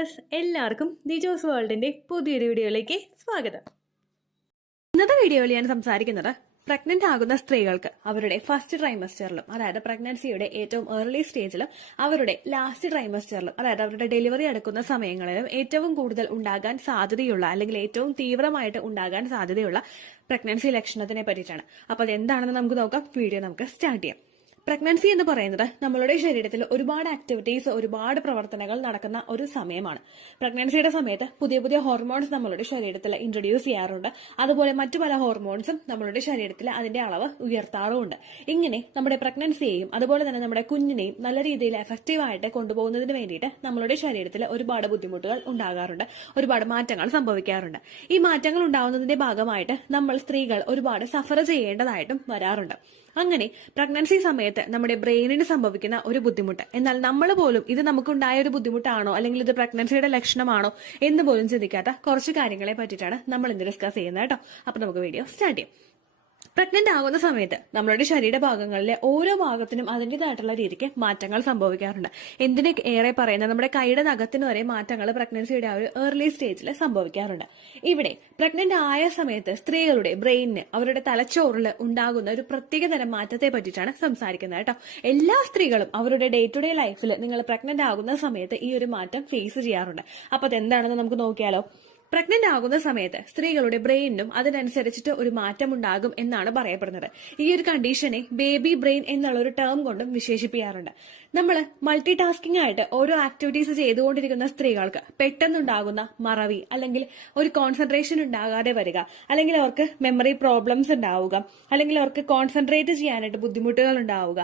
Viewers, എല്ലാവർക്കും ദിജോസ് വേൾഡിന്റെ പുതിയൊരു വീഡിയോയിലേക്ക് സ്വാഗതം. ഇന്നത്തെ വീഡിയോയിൽ ഞാൻ സംസാരിക്കുന്നത് പ്രഗ്നന്റ് ആകുന്ന സ്ത്രീകൾക്ക് അവരുടെ ഫസ്റ്റ് ട്രൈമസ്റ്ററിലും, അതായത് പ്രഗ്നൻസിയുടെ ഏറ്റവും ഏർലി സ്റ്റേജിലും അവരുടെ ലാസ്റ്റ് ട്രൈമസ്റ്ററിലും, അതായത് അവരുടെ ഡെലിവറി അടുക്കുന്ന സമയങ്ങളിലും ഏറ്റവും കൂടുതൽ ഉണ്ടാകാൻ സാധ്യതയുള്ള അല്ലെങ്കിൽ ഏറ്റവും തീവ്രമായിട്ട് ഉണ്ടാകാൻ സാധ്യതയുള്ള പ്രഗ്നൻസി ലക്ഷണത്തിനെ പറ്റിയിട്ടാണ്. അപ്പോൾ അതെന്താണെന്ന് നമുക്ക് നോക്കാം. വീഡിയോ നമുക്ക് സ്റ്റാർട്ട് ചെയ്യാം. പ്രഗ്നൻസി എന്ന് പറയുന്നത് നമ്മളുടെ ശരീരത്തിൽ ഒരുപാട് ആക്ടിവിറ്റീസ്, ഒരുപാട് പ്രവർത്തനങ്ങൾ നടക്കുന്ന ഒരു സമയമാണ്. പ്രഗ്നൻസിയുടെ സമയത്ത് പുതിയ പുതിയ ഹോർമോൺസ് നമ്മളുടെ ശരീരത്തിൽ ഇൻട്രൊഡ്യൂസ് ചെയ്യാറുണ്ട്. അതുപോലെ മറ്റു പല ഹോർമോൺസും നമ്മളുടെ ശരീരത്തിൽ അതിന്റെ അളവ് ഉയർത്താറുമുണ്ട്. ഇങ്ങനെ നമ്മുടെ പ്രഗ്നൻസിയെയും അതുപോലെ തന്നെ നമ്മുടെ കുഞ്ഞിനെയും നല്ല രീതിയിൽ എഫക്റ്റീവായിട്ട് കൊണ്ടുപോകുന്നതിന് വേണ്ടിയിട്ട് നമ്മളുടെ ശരീരത്തിൽ ഒരുപാട് ബുദ്ധിമുട്ടുകൾ ഉണ്ടാകാറുണ്ട്, ഒരുപാട് മാറ്റങ്ങൾ സംഭവിക്കാറുണ്ട്. ഈ മാറ്റങ്ങൾ ഉണ്ടാവുന്നതിന്റെ ഭാഗമായിട്ട് നമ്മൾ സ്ത്രീകൾ ഒരുപാട് സഫർ ചെയ്യേണ്ടതായിട്ടും വരാറുണ്ട്. അങ്ങനെ പ്രഗ്നൻസി സമയത്ത് നമ്മുടെ ബ്രെയിനിന് സംഭവിക്കുന്ന ഒരു ബുദ്ധിമുട്ട്, എന്നാൽ നമ്മൾ പോലും ഇത് നമുക്കുണ്ടായ ഒരു ബുദ്ധിമുട്ടാണോ അല്ലെങ്കിൽ ഇത് പ്രഗ്നൻസിയുടെ ലക്ഷണമാണോ എന്ന് പോലും ചിന്തിക്കാത്ത കുറച്ച് കാര്യങ്ങളെ പറ്റിയിട്ടാണ് നമ്മൾ ഇന്ന് ഡിസ്കസ് ചെയ്യുന്നത് കേട്ടോ. അപ്പൊ നമുക്ക് വീഡിയോ സ്റ്റാർട്ട് ചെയ്യാം. പ്രഗ്നന്റ് ആകുന്ന സമയത്ത് നമ്മളുടെ ശരീരഭാഗങ്ങളിലെ ഓരോ ഭാഗത്തിനും അതിൻ്റെതായിട്ടുള്ള രീതിക്ക് മാറ്റങ്ങൾ സംഭവിക്കാറുണ്ട്. എന്തിന് ഏറെ പറയുന്നത്, നമ്മുടെ കൈയുടെ നഖത്തിന് വരെ മാറ്റങ്ങൾ പ്രഗ്നൻസിയുടെ ആ ഒരു ഏർലി സ്റ്റേജിൽ സംഭവിക്കാറുണ്ട്. ഇവിടെ പ്രഗ്നന്റ് ആയ സമയത്ത് സ്ത്രീകളുടെ ബ്രെയിനിന്, അവരുടെ തലച്ചോറിൽ ഉണ്ടാകുന്ന ഒരു പ്രത്യേകതരം മാറ്റത്തെ പറ്റിയിട്ടാണ് സംസാരിക്കുന്നത് കേട്ടോ. എല്ലാ സ്ത്രീകളും അവരുടെ ഡേ ടു ഡേ ലൈഫിൽ നിങ്ങൾ പ്രഗ്നന്റ് ആകുന്ന സമയത്ത് ഈ ഒരു മാറ്റം ഫേസ് ചെയ്യാറുണ്ട്. അപ്പൊ അതെന്താണെന്ന് നമുക്ക് നോക്കിയാലോ. പ്രഗ്നന്റ് ആകുന്ന സമയത്ത് സ്ത്രീകളുടെ ബ്രെയിനിനും അതിനനുസരിച്ചിട്ട് ഒരു മാറ്റം ഉണ്ടാകും എന്നാണ് പറയപ്പെടുന്നത്. ഈ ഒരു കണ്ടീഷനെ ബേബി ബ്രെയിൻ എന്നുള്ള ഒരു ടേം കൊണ്ടും വിശേഷിപ്പിക്കാറുണ്ട്. നമ്മൾ മൾട്ടി ടാസ്കിംഗ് ആയിട്ട് ഓരോ ആക്ടിവിറ്റീസ് ചെയ്തുകൊണ്ടിരിക്കുന്ന സ്ത്രീകൾക്ക് പെട്ടെന്നുണ്ടാകുന്ന മറവി, അല്ലെങ്കിൽ ഒരു കോൺസെൻട്രേഷൻ ഉണ്ടാകാതെ വരിക, അല്ലെങ്കിൽ അവർക്ക് മെമ്മറി പ്രോബ്ലംസ് ഉണ്ടാവുക, അല്ലെങ്കിൽ അവർക്ക് കോൺസെൻട്രേറ്റ് ചെയ്യാനായിട്ട് ബുദ്ധിമുട്ടുകൾ ഉണ്ടാവുക,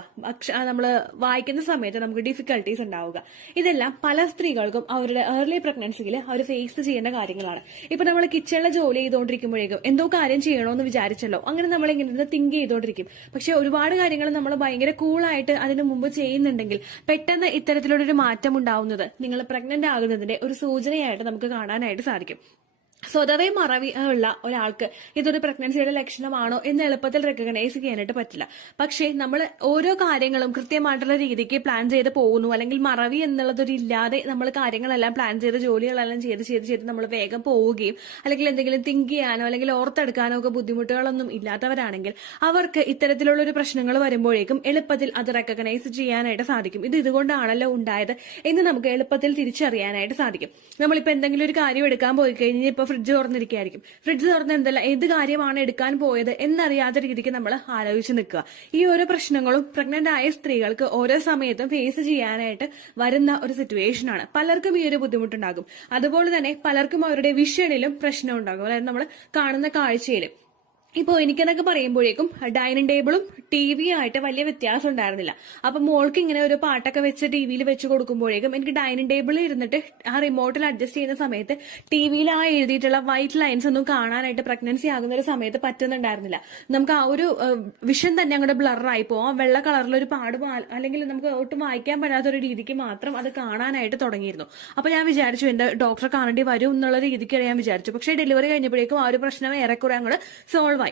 നമ്മൾ വായിക്കുന്ന സമയത്ത് നമുക്ക് ഡിഫിക്കൽട്ടീസ് ഉണ്ടാവുക, ഇതെല്ലാം പല സ്ത്രീകൾക്കും അവരുടെ ഏർലി പ്രഗ്നൻസിയിൽ അവർ ഫേസ് ചെയ്യേണ്ട കാര്യങ്ങളാണ്. ഇപ്പൊ നമ്മൾ കിച്ചണിലെ ജോലി ചെയ്തുകൊണ്ടിരിക്കുമ്പോഴേക്കും എന്തോ കാര്യം ചെയ്യണമെന്ന് വിചാരിച്ചല്ലോ, അങ്ങനെ നമ്മൾ ഇങ്ങനെ തിങ്ക് ചെയ്തുകൊണ്ടിരിക്കും. പക്ഷെ ഒരുപാട് കാര്യങ്ങൾ നമ്മൾ ഭയങ്കര കൂളായിട്ട് അതിനു മുമ്പ് ചെയ്യുന്നുണ്ടെങ്കിൽ പെട്ടെന്ന് ഇത്തരത്തിലുള്ളൊരു മാറ്റം ഉണ്ടാവുന്നത് നിങ്ങൾ പ്രഗ്നന്റ് ആകുന്നതിന്റെ ഒരു സൂചനയായിട്ട് നമുക്ക് കാണാനായിട്ട് സാധിക്കും. സ്വതവേ മറവി ഉള്ള ഒരാൾക്ക് ഇതൊരു പ്രഗ്നൻസിയുടെ ലക്ഷണമാണോ എന്ന് എളുപ്പത്തിൽ റെക്കഗ്നൈസ് ചെയ്യാനായിട്ട് പറ്റില്ല. പക്ഷേ നമ്മൾ ഓരോ കാര്യങ്ങളും കൃത്യമായിട്ടുള്ള രീതിക്ക് പ്ലാൻ ചെയ്ത് പോകുന്നു, അല്ലെങ്കിൽ മറവി എന്നുള്ളതൊരു ഇല്ലാതെ നമ്മൾ കാര്യങ്ങളെല്ലാം പ്ലാൻ ചെയ്ത് ജോലികളെല്ലാം ചെയ്ത് നമ്മൾ വേഗം പോവുകയും അല്ലെങ്കിൽ എന്തെങ്കിലും തിങ്ക് ചെയ്യാനോ അല്ലെങ്കിൽ ഓർത്തെടുക്കാനോ ഒക്കെ ബുദ്ധിമുട്ടുകളൊന്നും ഇല്ലാത്തവരാണെങ്കിൽ അവർക്ക് ഇത്തരത്തിലുള്ള ഒരു പ്രശ്നങ്ങൾ വരുമ്പോഴേക്കും എളുപ്പത്തിൽ അത് റെക്കഗ്നൈസ് ചെയ്യാനായിട്ട് സാധിക്കും. ഇത് ഇതുകൊണ്ടാണല്ലോ ഉണ്ടായത് എന്ന് നമുക്ക് എളുപ്പത്തിൽ തിരിച്ചറിയാനായിട്ട് സാധിക്കും. നമ്മളിപ്പോ എന്തെങ്കിലും ഒരു കാര്യം എടുക്കാൻ പോയി കഴിഞ്ഞാൽ ഇപ്പൊ ഫ്രിഡ്ജ് തുറന്നിരിക്കുകയായിരിക്കും. ഫ്രിഡ്ജ് തുറന്ന് ഏത് കാര്യമാണ് എടുക്കാൻ പോയത് എന്നറിയാത്ത രീതിക്ക് നമ്മൾ ആലോചിച്ച് നിൽക്കുക. ഈ ഓരോ പ്രശ്നങ്ങളും പ്രഗ്നന്റ് ആയ സ്ത്രീകൾക്ക് ഓരോ സമയത്തും ഫേസ് ചെയ്യാനായിട്ട് വരുന്ന ഒരു സിറ്റുവേഷൻ ആണ്. പലർക്കും ഈ ഒരു ബുദ്ധിമുട്ടുണ്ടാകും. അതുപോലെ തന്നെ പലർക്കും അവരുടെ വിഷനിലും പ്രശ്നം ഉണ്ടാകും, അതായത് നമ്മൾ കാണുന്ന കാഴ്ചയിലും. ഇപ്പോ എനിക്കെന്നൊക്കെ പറയുമ്പോഴേക്കും ഡൈനിങ് ടേബിളും ടിവിയും ആയിട്ട് വലിയ വ്യത്യാസം ഉണ്ടായിരുന്നില്ല. അപ്പൊ മോൾക്ക് ഇങ്ങനെ ഒരു പാട്ടൊക്കെ വെച്ച് ടിവിയിൽ വെച്ച് കൊടുക്കുമ്പോഴേക്കും എനിക്ക് ഡൈനിങ് ടേബിളിൽ ഇരുന്നിട്ട് ആ റിമോട്ടിൽ അഡ്ജസ്റ്റ് ചെയ്യുന്ന സമയത്ത് ടിവിയിൽ ആ എഴുതിയിട്ടുള്ള വൈറ്റ് ലൈൻസ് ഒന്നും കാണാനായിട്ട് പ്രഗ്നൻസി ആകുന്ന ഒരു സമയത്ത് പറ്റുന്നുണ്ടായിരുന്നില്ല. നമുക്ക് ആ ഒരു വിഷൻ തന്നെ അങ്ങോട്ട് ബ്ലറായി പോകും. ആ വെള്ള കളറിലൊരു പാട് അല്ലെങ്കിൽ നമുക്ക് ഒട്ടും വായിക്കാൻ പറ്റാത്ത ഒരു രീതിക്ക് മാത്രം അത് കാണാനായിട്ട് തുടങ്ങിയിരുന്നു. അപ്പൊ ഞാൻ വിചാരിച്ചു എന്റെ ഡോക്ടറെ കാണേണ്ടി വരും എന്നുള്ള രീതിക്ക് ഞാൻ വിചാരിച്ചു. പക്ഷേ ഡെലിവറി കഴിഞ്ഞപ്പോഴേക്കും ആ ഒരു പ്രശ്നം ഏറെക്കുറെ അങ്ങോട്ട് സോൾവ്.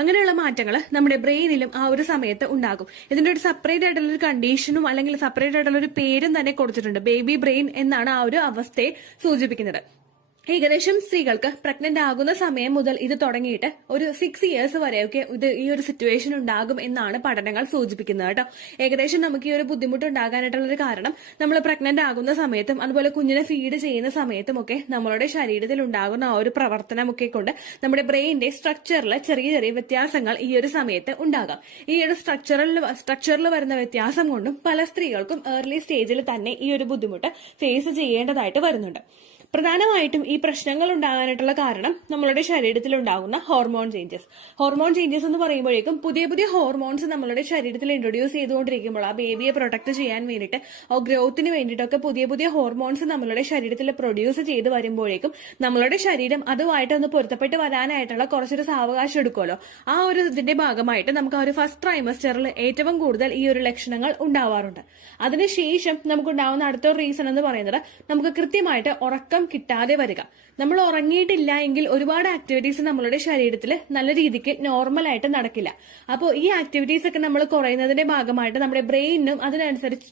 അങ്ങനെയുള്ള മാറ്റങ്ങൾ നമ്മുടെ ബ്രെയിനിലും ആ ഒരു സമയത്ത് ഉണ്ടാകും. ഇതിന്റെ ഒരു സെപ്പറേറ്റ് ആയിട്ടുള്ള ഒരു കണ്ടീഷനും അല്ലെങ്കിൽ സെപ്പറേറ്റ് ആയിട്ടുള്ള ഒരു പേരും തന്നെ കൊടുത്തിട്ടുണ്ട്. ബേബി ബ്രെയിൻ എന്നാണ് ആ ഒരു അവസ്ഥയെ സൂചിപ്പിക്കുന്നത്. ഏകദേശം സ്ത്രീകൾക്ക് പ്രഗ്നന്റ് ആകുന്ന സമയം മുതൽ ഇത് തുടങ്ങിയിട്ട് ഒരു 6 years വരെയൊക്കെ ഈ ഒരു സിറ്റുവേഷൻ ഉണ്ടാകും എന്നാണ് പഠനങ്ങൾ സൂചിപ്പിക്കുന്നത് കേട്ടോ. ഏകദേശം നമുക്ക് ഈ ഒരു ബുദ്ധിമുട്ട് ഉണ്ടാകാനായിട്ടുള്ള ഒരു കാരണം നമ്മൾ പ്രഗ്നന്റ് ആകുന്ന സമയത്തും അതുപോലെ കുഞ്ഞിനെ ഫീഡ് ചെയ്യുന്ന സമയത്തും ഒക്കെ നമ്മളുടെ ശരീരത്തിൽ ഉണ്ടാകുന്ന ആ ഒരു പ്രവർത്തനമൊക്കെ കൊണ്ട് നമ്മുടെ ബ്രെയിനിന്റെ സ്ട്രക്ചറിൽ ചെറിയ ചെറിയ വ്യത്യാസങ്ങൾ ഈ ഒരു സമയത്ത് ഉണ്ടാകാം. ഈ ഒരു സ്ട്രക്ചറിൽ വരുന്ന വ്യത്യാസം കൊണ്ടും പല സ്ത്രീകൾക്കും ഏർലി സ്റ്റേജിൽ തന്നെ ഈ ഒരു ബുദ്ധിമുട്ട് ഫേസ് ചെയ്യേണ്ടതായിട്ട് വരുന്നുണ്ട്. പ്രധാനമായിട്ടും ഈ പ്രശ്നങ്ങൾ ഉണ്ടാകാനായിട്ടുള്ള കാരണം നമ്മളുടെ ശരീരത്തിൽ ഉണ്ടാകുന്ന ഹോർമോൺ ചേഞ്ചസ് എന്ന് പറയുമ്പോഴേക്കും പുതിയ പുതിയ ഹോർമോൺസ് നമ്മളുടെ ശരീരത്തിൽ ഇൻട്രൊഡ്യൂസ് ചെയ്തുകൊണ്ടിരിക്കുമ്പോൾ ആ ബേബിയെ പ്രൊട്ടക്ട് ചെയ്യാൻ വേണ്ടിയിട്ട് ഗ്രോത്തിന് വേണ്ടിയിട്ടൊക്കെ പുതിയ പുതിയ ഹോർമോൺസ് നമ്മളുടെ ശരീരത്തിൽ പ്രൊഡ്യൂസ് ചെയ്ത് വരുമ്പോഴേക്കും നമ്മളുടെ ശരീരം അതുമായിട്ടൊന്ന് പൊരുത്തപ്പെട്ട് വരാനായിട്ടുള്ള കുറച്ചൊരു സാവകാശം എടുക്കുമല്ലോ. ആ ഒരു ഇതിന്റെ ഭാഗമായിട്ട് നമുക്ക് ആ ഒരു ഫസ്റ്റ് ട്രൈമസ്റ്ററിൽ ഏറ്റവും കൂടുതൽ ഈ ഒരു ലക്ഷണങ്ങൾ ഉണ്ടാവാറുണ്ട്. അതിനുശേഷം നമുക്കുണ്ടാവുന്ന അടുത്തൊരു റീസൺ എന്ന് പറയുന്നത് നമുക്ക് കൃത്യമായിട്ട് ഉറക്കം കിട്ടാതെ വരിക. നമ്മൾ ഉറങ്ങിയിട്ടില്ല എങ്കിൽ ഒരുപാട് ആക്ടിവിറ്റീസ് നമ്മളുടെ ശരീരത്തിൽ നല്ല രീതിക്ക് നോർമൽ ആയിട്ട് നടക്കില്ല. അപ്പോൾ ഈ ആക്ടിവിറ്റീസ് ഒക്കെ നമ്മൾ കുറയുന്നതിന്റെ ഭാഗമായിട്ട് നമ്മുടെ ബ്രെയിനിനും അതിനനുസരിച്ച്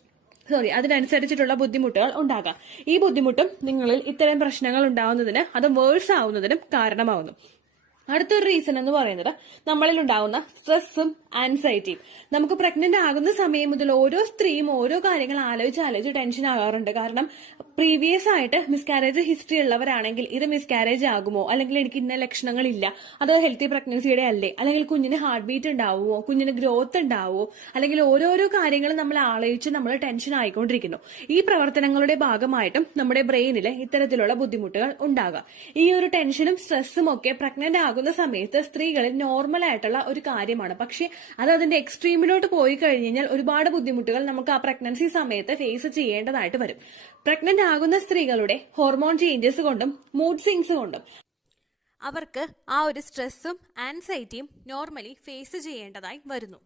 അതിനനുസരിച്ചിട്ടുള്ള ബുദ്ധിമുട്ടുകൾ ഉണ്ടാകാം. ഈ ബുദ്ധിമുട്ടും നിങ്ങളിൽ ഇത്തരം പ്രശ്നങ്ങൾ ഉണ്ടാവുന്നതിന് അത് വേഴ്സ് ആവുന്നതിനും കാരണമാവുന്നു. അടുത്തൊരു റീസൺ എന്ന് പറയുന്നത് നമ്മളിൽ ഉണ്ടാകുന്ന സ്ട്രെസ്സും ആൻസൈറ്റിയും. നമുക്ക് പ്രഗ്നന്റ് ആകുന്ന സമയം മുതൽ ഓരോ സ്ത്രീയും ഓരോ കാര്യങ്ങൾ ആലോചിച്ച് ടെൻഷൻ ആകാറുണ്ട്. കാരണം പ്രീവിയസ് ആയിട്ട് മിസ്കാരേജ് ഹിസ്റ്ററി ഉള്ളവരാണെങ്കിൽ ഇത് മിസ്കാരേജ് ആകുമോ, അല്ലെങ്കിൽ എനിക്ക് ഇന്ന ലക്ഷണങ്ങളില്ല, അത് ഹെൽത്തി പ്രഗ്നൻസിയുടെ അല്ലേ, അല്ലെങ്കിൽ കുഞ്ഞിന് ഹാർട്ട് ബീറ്റ് ഉണ്ടാവുമോ, കുഞ്ഞിന് ഗ്രോത്ത് ഉണ്ടാവുമോ, അല്ലെങ്കിൽ ഓരോരോ കാര്യങ്ങൾ നമ്മൾ ആലോചിച്ച് നമ്മൾ ടെൻഷൻ ആയിക്കൊണ്ടിരിക്കുന്നു. ഈ പ്രവർത്തനങ്ങളുടെ ഭാഗമായിട്ടും നമ്മുടെ ബ്രെയിനിൽ ഇത്തരത്തിലുള്ള ബുദ്ധിമുട്ടുകൾ ഉണ്ടാകാം. ഈ ഒരു ടെൻഷനും സ്ട്രെസ്സും ഒക്കെ പ്രഗ്നന്റ് ആകുന്ന സമയത്ത് സ്ത്രീകളിൽ നോർമൽ ആയിട്ടുള്ള ഒരു കാര്യമാണ്. പക്ഷെ അത് അതിന്റെ എക്സ്ട്രീമിലോട്ട് പോയി കഴിഞ്ഞാൽ ഒരുപാട് ബുദ്ധിമുട്ടുകൾ നമുക്ക് ആ പ്രഗ്നൻസി സമയത്ത് ഫേസ് ചെയ്യേണ്ടതായിട്ട് വരും. പ്രഗ്നന്റ് ആകുന്ന സ്ത്രീകളുടെ ഹോർമോൺ ചേഞ്ചസ് കൊണ്ടും മൂഡ് സ്വിങ്സ് കൊണ്ടും അവർക്ക് ആ ഒരു സ്ട്രെസ്സും ആൻസൈറ്റിയും നോർമലി ഫേസ് ചെയ്യേണ്ടതായി വരുന്നു.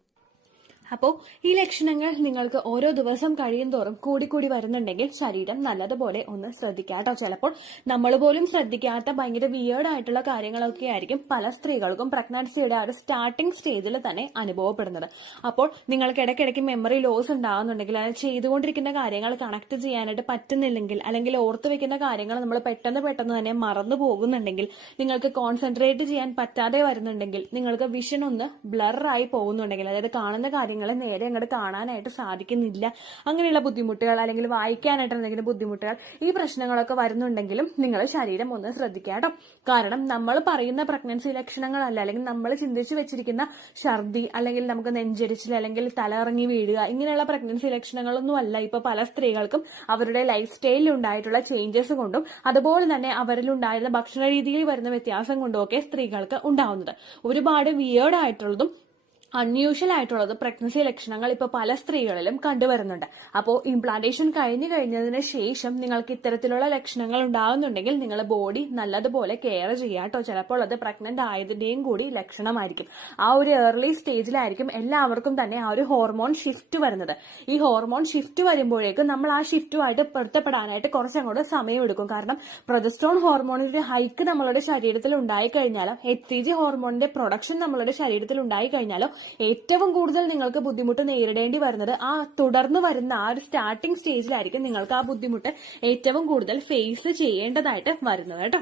അപ്പോൾ ഈ ലക്ഷണങ്ങൾ നിങ്ങൾക്ക് ഓരോ ദിവസം കഴിയും തോറും കൂടിക്കൂടി വരുന്നുണ്ടെങ്കിൽ ശരീരം നല്ലതുപോലെ ഒന്ന് ശ്രദ്ധിക്കാട്ടോ. ചിലപ്പോൾ നമ്മൾ പോലും ശ്രദ്ധിക്കാത്ത ഭയങ്കര വിയേർഡ് ആയിട്ടുള്ള കാര്യങ്ങളൊക്കെ ആയിരിക്കും പല സ്ത്രീകൾക്കും പ്രഗ്നൻസിയുടെ ആ ഒരു സ്റ്റാർട്ടിംഗ് സ്റ്റേജിൽ തന്നെ അനുഭവപ്പെടുന്നത്. അപ്പോൾ നിങ്ങൾക്ക് ഇടയ്ക്കിടയ്ക്ക് മെമ്മറി ലോസ് ഉണ്ടാകുന്നുണ്ടെങ്കിൽ, അത് ചെയ്തുകൊണ്ടിരിക്കുന്ന കാര്യങ്ങൾ കണക്ട് ചെയ്യാനായിട്ട് പറ്റുന്നില്ലെങ്കിൽ, അല്ലെങ്കിൽ ഓർത്തു വെക്കുന്ന കാര്യങ്ങൾ നമ്മൾ പെട്ടെന്ന് തന്നെ മറന്നു പോകുന്നുണ്ടെങ്കിൽ, നിങ്ങൾക്ക് കോൺസെൻട്രേറ്റ് ചെയ്യാൻ പറ്റാതെ വരുന്നുണ്ടെങ്കിൽ, നിങ്ങൾക്ക് വിഷൻ ഒന്ന് ബ്ലറായി പോകുന്നുണ്ടെങ്കിൽ, അതായത് കാണുന്ന കാര്യങ്ങൾ നേരെ അങ്ങോട്ട് കാണാനായിട്ട് സാധിക്കുന്നില്ല, അങ്ങനെയുള്ള ബുദ്ധിമുട്ടുകൾ, അല്ലെങ്കിൽ വായിക്കാനായിട്ട് എന്തെങ്കിലും ബുദ്ധിമുട്ടുകൾ, ഈ പ്രശ്നങ്ങളൊക്കെ വരുന്നുണ്ടെങ്കിലും നിങ്ങൾ ശരീരം ഒന്ന് ശ്രദ്ധിക്കാട്ടോ. കാരണം നമ്മൾ പറയുന്ന പ്രഗ്നൻസി ലക്ഷണങ്ങളല്ല, അല്ലെങ്കിൽ നമ്മൾ ചിന്തിച്ചു വെച്ചിരിക്കുന്ന ഛർദി, അല്ലെങ്കിൽ നമുക്ക് നെഞ്ചരിച്ചിൽ, അല്ലെങ്കിൽ തലയിറങ്ങി വീഴുക, ഇങ്ങനെയുള്ള പ്രഗ്നൻസി ലക്ഷണങ്ങളൊന്നും അല്ല ഇപ്പൊ പല സ്ത്രീകൾക്കും അവരുടെ ലൈഫ് സ്റ്റൈലിൽ ഉണ്ടായിട്ടുള്ള ചേഞ്ചസ് കൊണ്ടും അതുപോലെ തന്നെ അവരിൽ ഉണ്ടായിരുന്ന ഭക്ഷണ രീതിയിൽ വരുന്ന വ്യത്യാസം കൊണ്ടും ഒക്കെ സ്ത്രീകൾക്ക് ഉണ്ടാവുന്നത്. ഒരുപാട് വിയേർഡ് ആയിട്ടുള്ളതും അൺയൂഷ്വൽ ആയിട്ടുള്ളത് പ്രഗ്നൻസി ലക്ഷണങ്ങൾ ഇപ്പൊ പല സ്ത്രീകളിലും കണ്ടുവരുന്നുണ്ട്. അപ്പോൾ ഇംപ്ലാന്റേഷൻ കഴിഞ്ഞതിന് ശേഷം നിങ്ങൾക്ക് ഇത്തരത്തിലുള്ള ലക്ഷണങ്ങൾ ഉണ്ടാകുന്നുണ്ടെങ്കിൽ നിങ്ങൾ ബോഡി നല്ലതുപോലെ കെയർ ചെയ്യാട്ടോ. ചിലപ്പോൾ അത് പ്രഗ്നന്റ് ആയതിന്റെയും കൂടി ലക്ഷണമായിരിക്കും. ആ ഒരു ഏർലി സ്റ്റേജിലായിരിക്കും എല്ലാവർക്കും തന്നെ ആ ഒരു ഹോർമോൺ ഷിഫ്റ്റ് വരുന്നത്. ഈ ഹോർമോൺ ഷിഫ്റ്റ് വരുമ്പോഴേക്കും നമ്മൾ ആ ഷിഫ്റ്റുമായിട്ട് പൊരുത്തപ്പെടാനായിട്ട് കുറച്ചങ്ങോട്ട് സമയമെടുക്കും. കാരണം പ്രൊജസ്ട്രോൺ ഹോർമോണിന്റെ ഹൈക്ക് നമ്മളുടെ ശരീരത്തിൽ ഉണ്ടായിക്കഴിഞ്ഞാലോ, HCG ഹോർമോണിന്റെ പ്രൊഡക്ഷൻ നമ്മളുടെ ശരീരത്തിൽ ഉണ്ടായിക്കഴിഞ്ഞാലോ ഏറ്റവും കൂടുതൽ നിങ്ങൾക്ക് ബുദ്ധിമുട്ട് നേരിടേണ്ടി വരുന്നത് ആ തുടർന്ന് വരുന്ന ആ ഒരു സ്റ്റാർട്ടിംഗ് സ്റ്റേജിലായിരിക്കും നിങ്ങൾക്ക് ആ ബുദ്ധിമുട്ട് ഏറ്റവും കൂടുതൽ ഫേസ് ചെയ്യേണ്ടതായിട്ട് വരുന്നത് കേട്ടോ.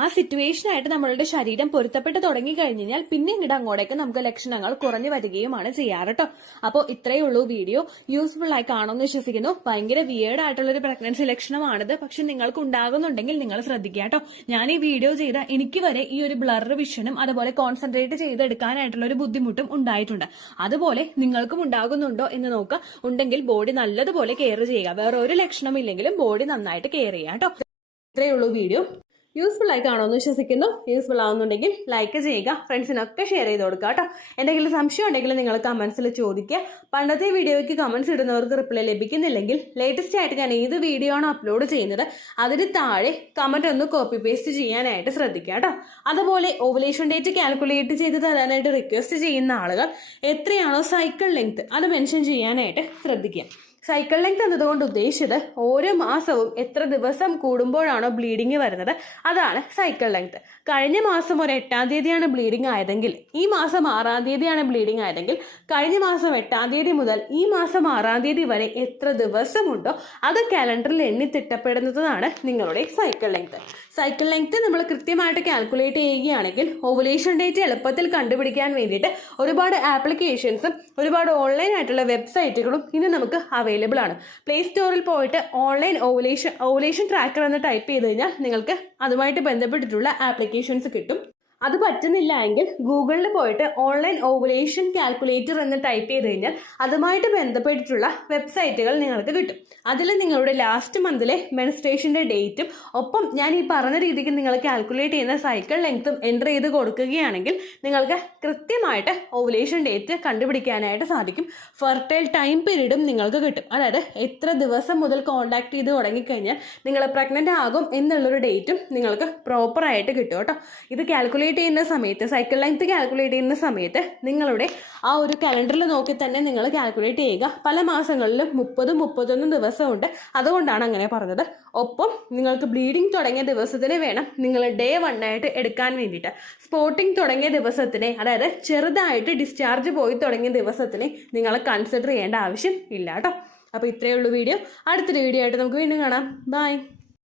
ആ സിറ്റുവേഷനായിട്ട് നമ്മളുടെ ശരീരം പൊരുത്തപ്പെട്ട് തുടങ്ങി കഴിഞ്ഞാൽ പിന്നീട് അങ്ങോട്ടേക്ക് നമുക്ക് ലക്ഷണങ്ങൾ കുറഞ്ഞു വരികയുമാണ് ചെയ്യാറ് കേട്ടോ. അപ്പോൾ ഇത്രയേ ഉള്ളൂ വീഡിയോ. യൂസ്ഫുൾ ആയി കാണുമെന്ന് വിശ്വസിക്കുന്നു. ഭയങ്കര വിയേർഡ് ആയിട്ടുള്ള ഒരു പ്രഗ്നൻസി ലക്ഷണമാണിത്. പക്ഷെ നിങ്ങൾക്ക് ഉണ്ടാകുന്നുണ്ടെങ്കിൽ നിങ്ങൾ ശ്രദ്ധിക്കുക കേട്ടോ. ഞാൻ ഈ വീഡിയോ ചെയ്ത എനിക്ക് വരെ ഈ ഒരു ബ്ലർ വിഷനും അതുപോലെ കോൺസെൻട്രേറ്റ് ചെയ്തെടുക്കാനായിട്ടുള്ള ഒരു ബുദ്ധിമുട്ടും ഉണ്ടായിട്ടുണ്ട്. അതുപോലെ നിങ്ങൾക്കും ഉണ്ടാകുന്നുണ്ടോ എന്ന് നോക്കുക. ഉണ്ടെങ്കിൽ ബോഡി നല്ലതുപോലെ കെയർ ചെയ്യുക. വേറെ ഒരു ലക്ഷണമില്ലെങ്കിലും ബോഡി നന്നായിട്ട് കെയർ ചെയ്യുക കേട്ടോ. ഇത്രയേ ഉള്ളൂ വീഡിയോ. യൂസ്ഫുൾ ആയി കാണുമെന്ന് വിശ്വസിക്കുന്നു. യൂസ്ഫുൾ ആവുന്നുണ്ടെങ്കിൽ ലൈക്ക് ചെയ്യുക, ഫ്രണ്ട്സിനൊക്കെ ഷെയർ ചെയ്ത് കൊടുക്കുക കേട്ടോ. എന്തെങ്കിലും സംശയം ഉണ്ടെങ്കിൽ നിങ്ങൾ കമന്റ്സിൽ ചോദിക്കുക. പണ്ടത്തെ വീഡിയോയ്ക്ക് കമന്റ്സ് ഇടുന്നവർക്ക് റിപ്ലൈ ലഭിക്കുന്നില്ലെങ്കിൽ ലേറ്റസ്റ്റ് ആയിട്ട് ഞാൻ ഏത് വീഡിയോ ആണോ അപ്ലോഡ് ചെയ്യുന്നത് അതിന് താഴെ കമന്റ് ഒന്ന് കോപ്പി പേസ്റ്റ് ചെയ്യാനായിട്ട് ശ്രദ്ധിക്കുക കേട്ടോ. അതുപോലെ ഓവുലേഷൻ ഡേറ്റ് കാൽക്കുലേറ്റ് ചെയ്ത് തരാനായിട്ട് റിക്വസ്റ്റ് ചെയ്യുന്ന ആളുകൾ എത്രയാണോ സൈക്കിൾ ലെങ്ത് അത് മെൻഷൻ ചെയ്യാനായിട്ട് ശ്രദ്ധിക്കുക. സൈക്കിൾ ലെങ്ത് എന്നതുകൊണ്ട് ഉദ്ദേശിച്ചത് ഓരോ മാസവും എത്ര ദിവസം കൂടുമ്പോഴാണോ ബ്ലീഡിങ് വരുന്നത് അതാണ് സൈക്കിൾ ലെങ്ത്. കഴിഞ്ഞ മാസം ഒരു 8-ാം തീയതിയാണ് ബ്ലീഡിങ് ആയതെങ്കിൽ ഈ മാസം 6-ാം തീയതിയാണ് ബ്ലീഡിങ് ആയതെങ്കിൽ കഴിഞ്ഞ മാസം 8-ാം തീയതി മുതൽ ഈ മാസം 6-ാം തീയതി വരെ എത്ര ദിവസമുണ്ടോ അത് കാലണ്ടറിൽ എണ്ണി തിട്ടപ്പെടുന്നതാണ് നിങ്ങളുടെ സൈക്കിൾ ലെങ്ത്. സൈക്കിൾ ലെങ്ത് നമ്മൾ കൃത്യമായിട്ട് കാൽക്കുലേറ്റ് ചെയ്യുകയാണെങ്കിൽ ഓവുലേഷൻ ഡേറ്റ് എളുപ്പത്തിൽ കണ്ടുപിടിക്കാൻ വേണ്ടിയിട്ട് ഒരുപാട് ആപ്ലിക്കേഷൻസും ഒരുപാട് ഓൺലൈൻ ആയിട്ടുള്ള വെബ്സൈറ്റുകളും ഇന്ന് നമുക്ക് അവൈലബിൾ ആണ്. പ്ലേ സ്റ്റോറിൽ പോയിട്ട് ഓൺലൈൻ ഓവുലേഷൻ ട്രാക്കർ എന്ന് ടൈപ്പ് ചെയ്ത് കഴിഞ്ഞാൽ നിങ്ങൾക്ക് അതുമായിട്ട് ബന്ധപ്പെട്ടിട്ടുള്ള ആപ്ലിക്കേഷൻസ് കിട്ടും. അത് പറ്റുന്നില്ല എങ്കിൽ ഗൂഗിളിൽ പോയിട്ട് ഓൺലൈൻ ഓവുലേഷൻ കാൽക്കുലേറ്റർ എന്ന് ടൈപ്പ് ചെയ്ത് കഴിഞ്ഞാൽ അതുമായിട്ട് ബന്ധപ്പെട്ടിട്ടുള്ള വെബ്സൈറ്റുകൾ നിങ്ങൾക്ക് കിട്ടും. അതിൽ നിങ്ങളുടെ ലാസ്റ്റ് മന്തിലെ മെൻസ്ട്രേഷൻ്റെ ഡേറ്റും ഒപ്പം ഞാൻ ഈ പറഞ്ഞ രീതിക്ക് നിങ്ങൾ കാൽക്കുലേറ്റ് ചെയ്യുന്ന സൈക്കിൾ ലെങ്ത്തും എൻ്റർ ചെയ്ത് കൊടുക്കുകയാണെങ്കിൽ നിങ്ങൾക്ക് കൃത്യമായിട്ട് ഓവുലേഷൻ ഡേറ്റ് കണ്ടുപിടിക്കാനായിട്ട് സാധിക്കും. ഫെർട്ടൈൽ ടൈം പീരീഡും നിങ്ങൾക്ക് കിട്ടും. അതായത് എത്ര ദിവസം മുതൽ കോൺടാക്ട് ചെയ്ത് തുടങ്ങിക്കഴിഞ്ഞാൽ നിങ്ങൾ പ്രഗ്നൻ്റ് ആകും എന്നുള്ളൊരു ഡേറ്റും നിങ്ങൾക്ക് പ്രോപ്പറായിട്ട് കിട്ടും കേട്ടോ. ഇത് കാൽക്കുലേറ്റ് ചെയ്യുന്ന സമയത്ത് സൈക്കിൾ ലെങ്ത് കാൽക്കുലേറ്റ് ചെയ്യുന്ന സമയത്ത് നിങ്ങളുടെ ആ ഒരു കലണ്ടറിൽ നോക്കി തന്നെ നിങ്ങൾ കാൽക്കുലേറ്റ് ചെയ്യുക. പല മാസങ്ങളിലും 30-31 ദിവസമുണ്ട്. അതുകൊണ്ടാണ് അങ്ങനെ പറഞ്ഞത്. ഒപ്പം നിങ്ങൾക്ക് ബ്ലീഡിങ് തുടങ്ങിയ ദിവസത്തിന് വേണം നിങ്ങൾ ഡേ 1 ആയിട്ട് എടുക്കാൻ വേണ്ടിയിട്ട്. സ്പോട്ടിങ് തുടങ്ങിയ ദിവസത്തിനെ, അതായത് ചെറുതായിട്ട് ഡിസ്ചാർജ് പോയി തുടങ്ങിയ ദിവസത്തിനെ നിങ്ങൾ കൺസിഡർ ചെയ്യേണ്ട ആവശ്യം ഇല്ല കേട്ടോ. അപ്പോൾ ഇത്രയേ ഉള്ളൂ വീഡിയോ. അടുത്തൊരു വീഡിയോ ആയിട്ട് നമുക്ക് വീണ്ടും കാണാം. ബൈ.